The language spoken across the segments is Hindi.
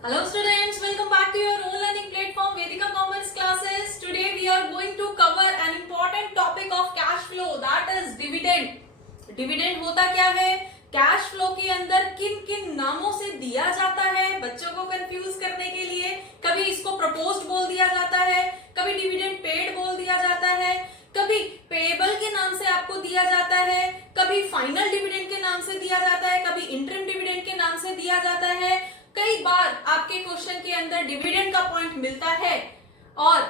Hello students, welcome back to your own learning platform Vedika Commerce classes. Today we are going to cover an important topic of cash flow, that is dividend. Dividend होता क्या है? कैश फ्लो के अंदर किन किन नामों से दिया जाता है बच्चों को कंफ्यूज करने के लिए। कभी इसको प्रपोज्ड बोल दिया जाता है, कभी डिविडेंड पेड बोल दिया जाता है, कभी पेएबल के नाम से आपको दिया जाता है, कभी फाइनल डिविडेंड के नाम से दिया जाता है, कभी इंटरिम डिविडेंड के नाम से दिया जाता है। कई बार आपके क्वेश्चन के अंदर डिविडेंड का पॉइंट मिलता है और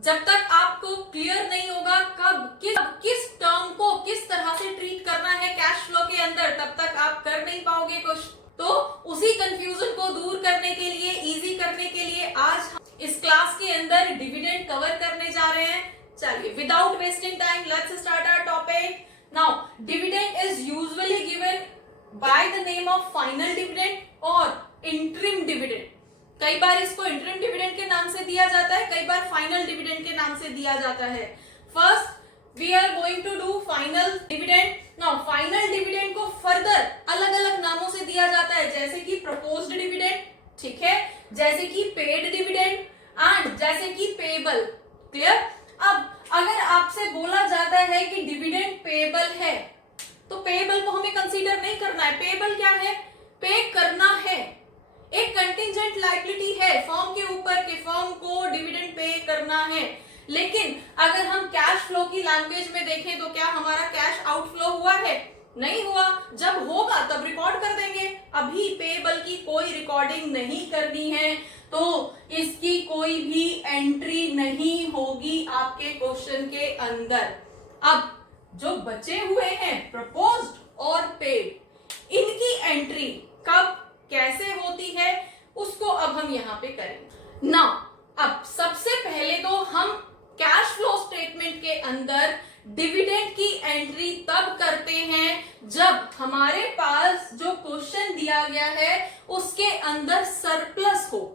जब तक आपको क्लियर नहीं होगा कब किस टर्म को किस तरह से ट्रीट करना है कैश फ्लो के अंदर, तब तक आप कर नहीं पाओगे क्वेश्चन। तो उसी कंफ्यूजन को दूर करने के लिए, इजी करने के लिए आज हम इस क्लास के अंदर डिविडेंड कवर करने जा रहे हैं। चलिए, without wasting time let's start our topic. Now dividend is usually given by the name of final dividend और इंटरिम डिविडेंड। कई बार इसको इंटरिम डिविडेंड के नाम से दिया जाता है, कई बार फाइनल डिविडेंड के नाम से दिया जाता है। First we are going to do final dividend. Now final dividend को फर्दर अलग अलग नामों से दिया जाता है, जैसे कि प्रपोज्ड डिविडेंड, ठीक है, जैसे कि पेड डिविडेंड एंड जैसे कि पेएबल। क्लियर? अब अगर आपसे बोला जाता है कि डिविडेंड पेएबल है तो पेएबल को हमें कंसीडर नहीं करना है। पेएबल क्या है? पे करना है, एक कंटिंजेंट लायबिलिटी है फर्म के ऊपर कि फर्म को डिविडेंड पे करना है। लेकिन अगर हम कैश फ्लो की लैंग्वेज में देखें तो क्या हमारा कैश आउटफ्लो हुआ है? नहीं हुआ। जब होगा तब रिकॉर्ड कर देंगे। अभी पेएबल की कोई रिकॉर्डिंग नहीं करनी है तो इसकी कोई भी एंट्री नहीं होगी आपके क्वेश्चन के अंदर। अब जो बचे हुए हैं प्रपोज्ड और पेड, इनकी एंट्री कब कैसे होती है उसको अब हम यहाँ पे करेंगे। नाउ अब सबसे पहले तो हम कैश फ्लो स्टेटमेंट के अंदर डिविडेंड की एंट्री तब करते हैं जब हमारे पास जो क्वेश्चन दिया गया है उसके अंदर सरप्लस हो।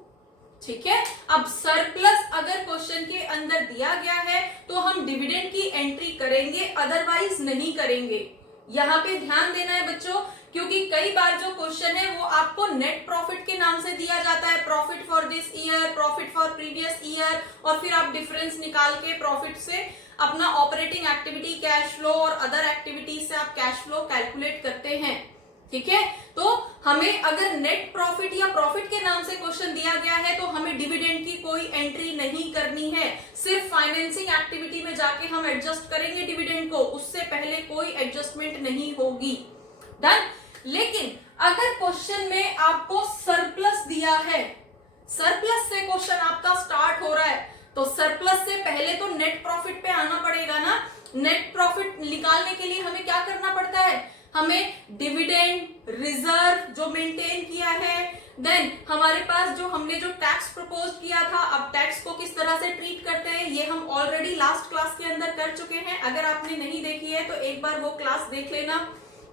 ठीक है, अब सरप्लस अगर क्वेश्चन के अंदर दिया गया है तो हम डिविडेंड की एंट्री करेंगे, अदरवाइज नहीं करेंगे। यहाँ पे ध्यान देना है बच्चों, क्योंकि कई बार जो क्वेश्चन है वो आपको नेट प्रॉफिट के नाम से दिया जाता है, profit for this year, profit for previous year, और फिर आप डिफरेंस निकाल के प्रॉफिट से अपना ऑपरेटिंग एक्टिविटी कैश फ्लो और अदर एक्टिविटीज से आप कैश फ्लो कैलकुलेट करते हैं। ठीक है, तो हमें अगर नेट प्रॉफिट या प्रॉफिट के नाम से क्वेश्चन दिया गया है तो हमें डिविडेंड की कोई एंट्री नहीं करनी है। सिर्फ फाइनेंसिंग एक्टिविटी में जाके हम एडजस्ट करेंगे डिविडेंड को, उससे पहले कोई एडजस्टमेंट नहीं होगी। डन? लेकिन अगर क्वेश्चन में आपको सरप्लस दिया है, सरप्लस से क्वेश्चन आपका स्टार्ट हो रहा है, तो सरप्लस से पहले तो नेट प्रॉफिट पे आना पड़ेगा ना। नेट प्रॉफिट निकालने के लिए हमें क्या करना पड़ता है? हमें डिविडेंड रिजर्व जो मेंटेन किया है, देन हमारे पास जो हमने जो टैक्स प्रपोज किया था, अब टैक्स को किस तरह से ट्रीट करते हैं ये हम ऑलरेडी लास्ट क्लास के अंदर कर चुके हैं। अगर आपने नहीं देखी है तो एक बार वो क्लास देख लेना।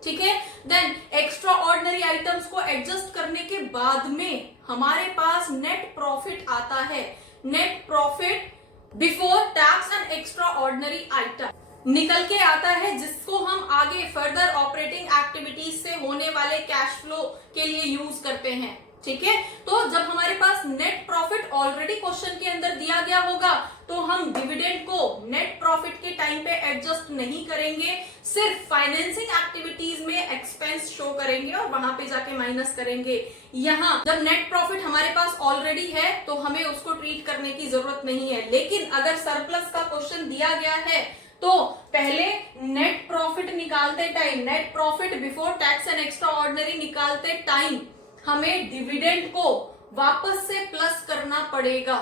ठीक है, देन एक्स्ट्रा ऑर्डिनरी आइटम्स को एडजस्ट करने के बाद में हमारे पास नेट प्रॉफिट आता है। Net profit before tax and extra ordinary item निकल के आता है, जिसको हम आगे फर्दर ऑपरेटिंग एक्टिविटीज से होने वाले कैश फ्लो के लिए यूज करते हैं। ठीक है, तो जब हमारे पास नेट प्रॉफिट ऑलरेडी क्वेश्चन के अंदर दिया गया होगा तो हम डिविडेंड को नेट प्रॉफिट के टाइम पे एडजस्ट नहीं करेंगे, सिर्फ फाइनेंसिंग एक्टिविटीज में एक्सपेंस शो करेंगे और वहां पे जाके माइनस करेंगे। यहाँ जब नेट प्रॉफिट हमारे पास ऑलरेडी है तो हमें उसको ट्रीट करने की जरूरत नहीं है। लेकिन अगर सरप्लस का क्वेश्चन दिया गया है तो पहले नेट प्रॉफिट निकालते time, net profit before tax and extra ordinary निकालते टाइम हमें डिविडेंड को वापस से प्लस करना पड़ेगा।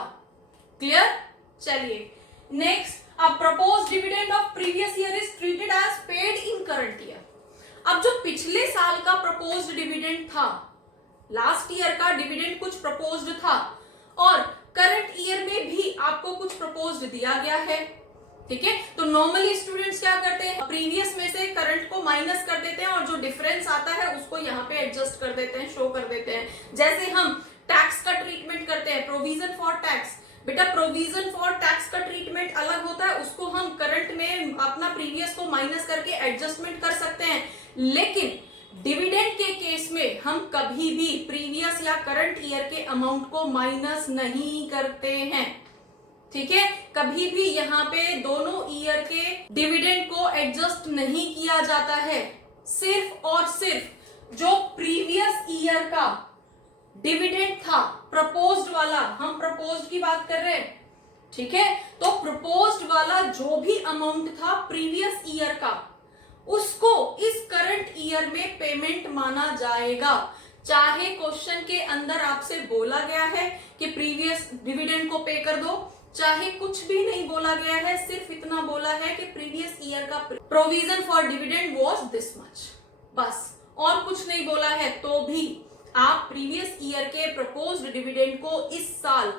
क्लियर? चलिए नेक्स्ट, अब propose dividend of previous year is treated as paid in current year. अब जो पिछले साल का प्रपोज्ड डिविडेंड था, लास्ट ईयर का डिविडेंड कुछ प्रपोज्ड था और करंट ईयर में भी आपको कुछ प्रपोज्ड दिया गया है। ठीक है, तो नॉर्मली स्टूडेंट्स क्या करते हैं, प्रीवियस में से करंट को माइनस कर देते हैं और जो डिफरेंस आता है उसको यहाँ पे एडजस्ट कर देते हैं, शो कर देते हैं। जैसे हम टैक्स का ट्रीटमेंट करते हैं, प्रोविजन फॉर टैक्स, बेटा प्रोविजन फॉर टैक्स का ट्रीटमेंट अलग होता है, उसको हम करंट में अपना प्रीवियस को माइनस करके एडजस्टमेंट कर सकते हैं। लेकिन डिविडेंड के केस में हम कभी भी प्रीवियस या करंट ईयर के अमाउंट को माइनस नहीं करते हैं, ठीक है। कभी भी यहाँ पे दोनों ईयर के डिविडेंड को एडजस्ट नहीं किया जाता है। सिर्फ और सिर्फ जो प्रीवियस ईयर का डिविडेंड था प्रपोज्ड वाला, हम प्रपोज्ड की बात कर रहे हैं, ठीक है। तो प्रपोज्ड वाला जो भी अमाउंट था प्रीवियस ईयर का, उसको इस करंट ईयर में पेमेंट माना जाएगा। चाहे क्वेश्चन के अंदर आपसे बोला गया है कि प्रीवियस डिविडेंड को पे कर दो, चाहे कुछ भी नहीं बोला गया है, सिर्फ इतना बोला है कि प्रीवियस ईयर का provision for dividend was this much, बस, और कुछ नहीं बोला है, तो भी आप प्रीवियस ईयर के प्रपोज्ड डिविडेंड को इस साल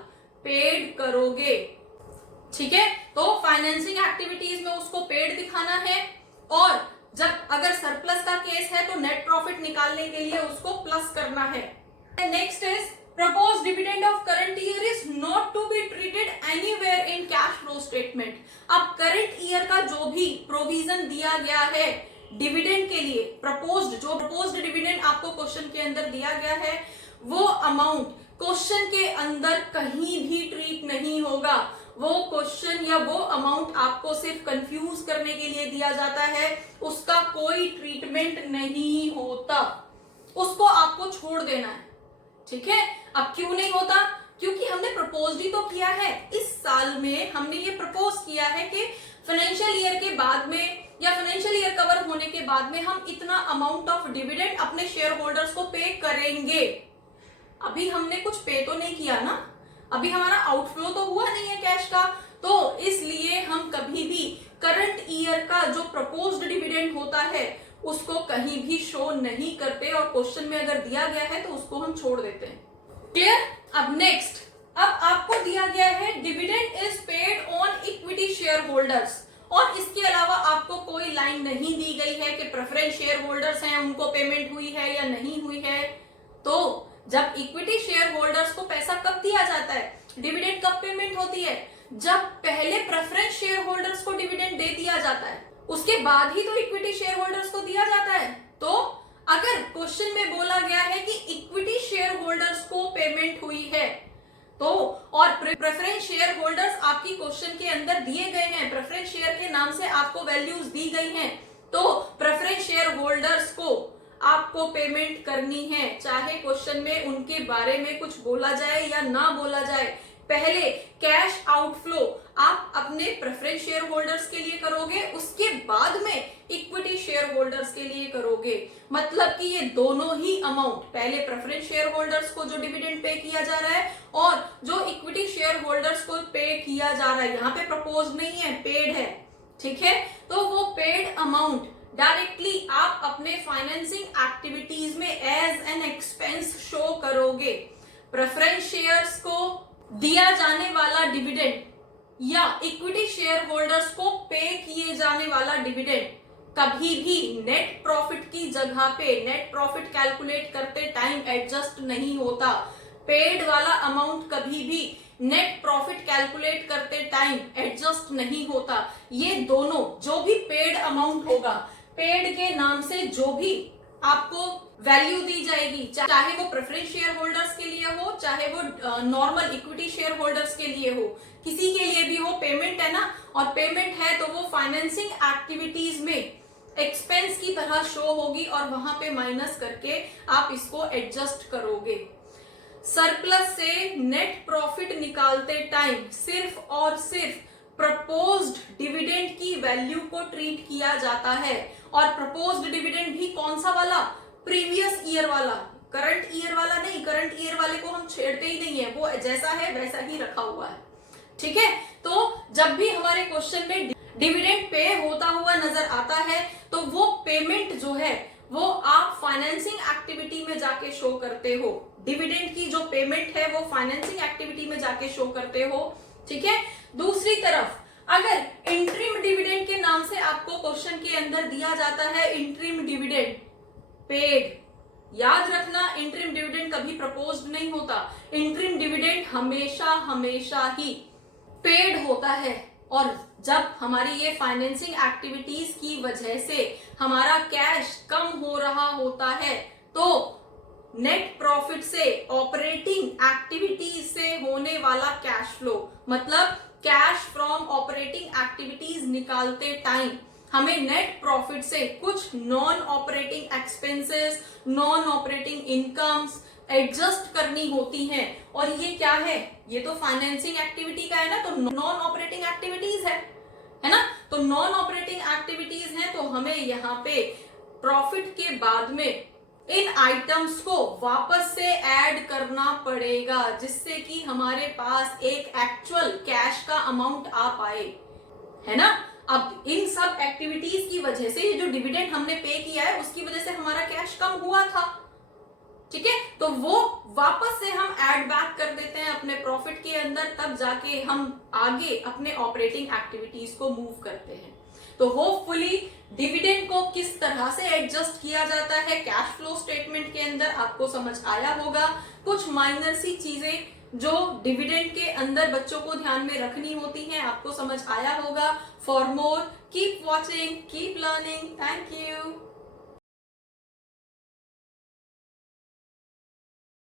पेड करोगे, ठीक है। तो फाइनेंसिंग एक्टिविटीज में उसको पेड दिखाना है, और जब अगर सरप्लस का केस है तो नेट प्रॉफिट निकालने के लिए उसको प्लस करना है। Next is proposed dividend of current year is not to be treated anywhere in cash flow statement। अब करंट ईयर का जो भी प्रोविजन दिया गया है डिविडेंड के लिए, प्रपोज्ड डिविडेंड आपको क्वेश्चन के अंदर दिया गया है, वो अमाउंट क्वेश्चन के अंदर कहीं भी ट्रीट नहीं होगा। वो क्वेश्चन या वो अमाउंट आपको सिर्फ कंफ्यूज करने के लिए दिया जाता है, उसका कोई ट्रीटमेंट नहीं होता, उसको आपको छोड़ देना है, ठीक है। अब क्यों नहीं होता? क्योंकि हमने प्रपोज ही तो किया है। इस साल में हमने ये प्रपोज किया है कि फाइनेंशियल ईयर के बाद में या फाइनेंशियल ईयर कवर होने के बाद में हम इतना अमाउंट ऑफ डिविडेंड अपने शेयर होल्डर्स को पे करेंगे। अभी हमने कुछ पे तो नहीं किया ना, अभी हमारा आउटफ्लो तो हुआ नहीं है कैश का, तो इसलिए हम कभी भी करंट ईयर का जो प्रपोज्ड डिविडेंड होता है उसको कहीं भी शो नहीं करते, और क्वेश्चन में अगर दिया गया है तो उसको हम छोड़ देते हैं। क्लियर? अब नेक्स्ट, अब आपको दिया गया है dividend is paid on equity share holders, और इसके अलावा आपको कोई लाइन नहीं दी गई है कि प्रेफरेंस शेयर होल्डर्स हैं उनको पेमेंट हुई है या नहीं हुई है। तो जब इक्विटी शेयर होल्डर्स को पैसा कब दिया जाता है, डिविडेंड कब पेमेंट होती है? जब पहले प्रेफरेंस शेयर होल्डर्स को डिविडेंड दे दिया जाता है, उसके बाद ही तो इक्विटी शेयर होल्डर्स को दिया जाता है। तो अगर क्वेश्चन में बोला गया है कि इक्विटी शेयर होल्डर्स को पेमेंट हुई है, तो और प्रेफरेंस शेयर होल्डर्स आपकी क्वेश्चन के अंदर दिए गए हैं, प्रेफरेंस शेयर के नाम से आपको वैल्यूज दी गई हैं, तो प्रेफरेंस शेयर होल्डर्स को आपको पेमेंट करनी है, चाहे क्वेश्चन में उनके बारे में कुछ बोला जाए या ना बोला जाए। पहले कैश आउटफ्लो आप अपने प्रेफरेंस शेयर होल्डर्स के लिए करोगे, उसके बाद में इक्विटी शेयर होल्डर्स के लिए करोगे। मतलब कि ये दोनों ही अमाउंट, पहले प्रेफरेंस शेयर होल्डर्स को जो डिविडेंड पे किया जा रहा है और जो इक्विटी शेयर होल्डर्स को पे किया जा रहा है, यहाँ पे प्रपोज नहीं है, पेड है, ठीक है। तो वो पेड अमाउंट डायरेक्टली आप अपने फाइनेंसिंग एक्टिविटीज में एज एन एक्सपेंस शो करोगे। प्रेफरेंस शेयर्स को दिया जाने वाला डिविडेंड या इक्विटी शेयर होल्डर्स को पे किए जाने वाला डिविडेंड कभी भी नेट प्रॉफिट की जगह पे नेट प्रॉफिट कैलकुलेट करते टाइम एडजस्ट नहीं होता। पेड वाला अमाउंट कभी भी नेट प्रॉफिट कैलकुलेट करते टाइम एडजस्ट नहीं होता। ये दोनों जो भी पेड अमाउंट होगा, पेड के नाम से जो भी आपको वैल्यू दी जाएगी, चाहे वो प्रेफरेंस शेयर होल्डर्स के लिए हो, चाहे वो नॉर्मल इक्विटी शेयर होल्डर्स के लिए हो, किसी के लिए भी हो, पेमेंट है ना, और पेमेंट है तो वो फाइनेंसिंग एक्टिविटीज में एक्सपेंस की तरह शो होगी और वहां पे माइनस करके आप इसको एडजस्ट करोगे। सरप्लस से नेट प्रॉफिट निकालते टाइम सिर्फ और सिर्फ प्रपोज्ड डिविडेंड की वैल्यू को ट्रीट किया जाता है, और प्रपोज्ड डिविडेंड भी कौन सा वाला? प्रीवियस ईयर वाला, करंट ईयर वाला नहीं। करंट ईयर वाले को हम छेड़ते ही नहीं है, वो जैसा है वैसा ही रखा हुआ है, ठीक है। तो जब भी हमारे क्वेश्चन में डिविडेंड पे होता हुआ नजर आता है तो वो पेमेंट जो है वो आप फाइनेंसिंग एक्टिविटी में जाके शो करते हो। डिविडेंड की जो पेमेंट है वो फाइनेंसिंग एक्टिविटी में जाके शो करते हो, ठीक है। दूसरी तरफ अगर इंटरिम डिविडेंड के नाम से आपको क्वेश्चन के अंदर दिया जाता है इंटरिम डिविडेंड पेड, याद रखना इंटरिम डिविडेंड कभी प्रपोज्ड नहीं होता। इंटरिम डिविडेंड हमेशा हमेशा ही पेड होता है, और जब हमारी ये फाइनेंसिंग एक्टिविटीज की वजह से हमारा कैश कम हो रहा होता है तो नेट प्रॉफिट से, ऑपरेटिंग एक्टिविटीज से होने वाला कैश फ्लो, मतलब कैश फ्रॉम ऑपरेटिंग एक्टिविटीज निकालते टाइम हमें नेट प्रॉफिट से कुछ non operating expenses, non operating incomes adjust करनी होती हैं। और ये क्या है, ये तो फाइनेंसिंग एक्टिविटी का है ना, तो नॉन ऑपरेटिंग एक्टिविटीज है ना, तो नॉन ऑपरेटिंग एक्टिविटीज है तो हमें यहाँ पे प्रॉफिट के बाद में इन आइटम्स को वापस से ऐड करना पड़ेगा, जिससे कि हमारे पास एक एक्चुअल कैश का अमाउंट आ पाए, है ना। अब इन सब एक्टिविटीज की वजह से ये जो डिविडेंड हमने पे किया है उसकी वजह से हमारा कैश कम हुआ था, ठीक है, तो वो वापस से हम ऐड बैक कर देते हैं अपने प्रॉफिट के अंदर, तब जाके हम आगे अपने ऑपरेटिंग एक्टिविटीज को मूव करते हैं। तो होपफुली डिविडेंड को किस तरह से एडजस्ट किया जाता है कैश फ्लो स्टेटमेंट के अंदर आपको समझ आया होगा। कुछ माइनर सी चीजें जो डिविडेंड के अंदर बच्चों को ध्यान में रखनी होती हैं आपको समझ आया होगा। For more keep watching, keep learning. Thank you.